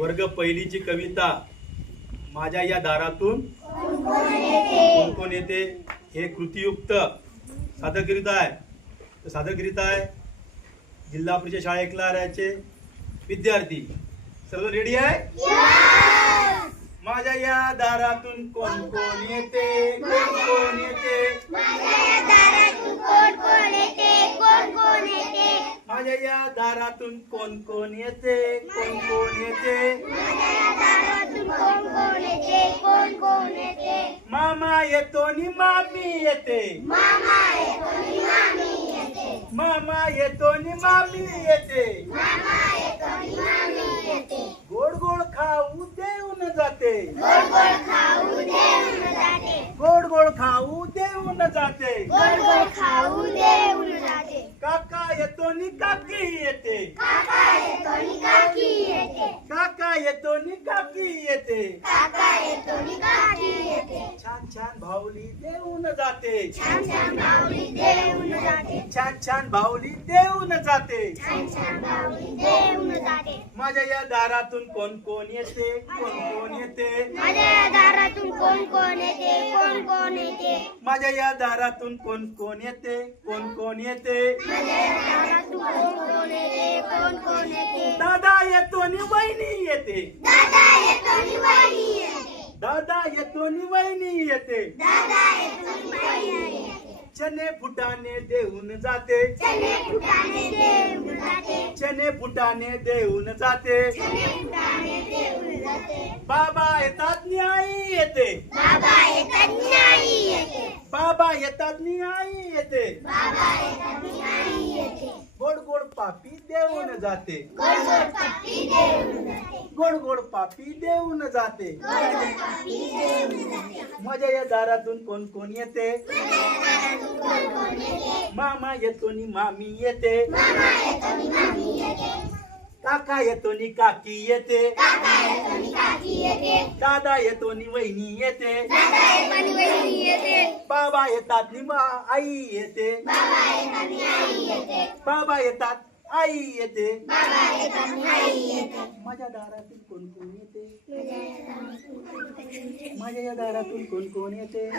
वर्ग पहिलीची कविता माझ्या या दारातून कोण कोण येते? हे कृतीयुक्त सादर करीत आहे तर सादर करीत आहे जिल्हा परिषद शाळेतला राहायचे विद्यार्थी. सर्व रेडी आहे? माझ्या या दारातून कोण कोण येते? कोण कोण येते? दारातून कोण कोण येते? कोण कोण येते? मामा येतो नि मामी येते. मामा येतो नि मामी येते. गोड गोड खाऊ देऊन जाते. गोड गोड खाऊ देऊन जाते. काका येतो नि काकी येते. काका येतो नि काकी येते. छान छान भाऊली देऊन जाते छान छान बाहुली देऊन जाते छान छान भाऊली देऊन जाते. छान छान बाहुली देऊन जाते. माझ्या या दारातून कोण कोण येते? कोण कोण येते? माझ्या या दारातून कोण कोण येते? कोण कोण येते? माझ्या या दारातून कोण कोण येते? कोण कोण येते? कोण कोण दादा येतो नि वहिनी येते. दादा येतो नि वहिनी येते. दादा येतो नि वहिनी येते. दादा येतो नि वहिनी येते. चने फुटाने देऊन जाते. चने फुटाने देऊन जाते. चने फुटाने देऊन जाते. चने फुटाने देऊन जाते. बाबा येतात नि आई येते बाबा येतात नि आई येते बाबा येतात नि आई येते. गोड गोड पापी देऊन जाते. गोड गोड पापी देऊन जाते. माझ्या या दारातून कोण कोण येते. मामा येतो नि मामी येते. काका येतो नि काकी येते. काका येतो नि काकी येते. दादा येतो. नि वहिनी येते. बाबा येतात नि मा- आई येते. बाबा येतात आई येते. माझ्या दारातून कोण कोण येते? माझ्या या दारातून कोण कोण येते?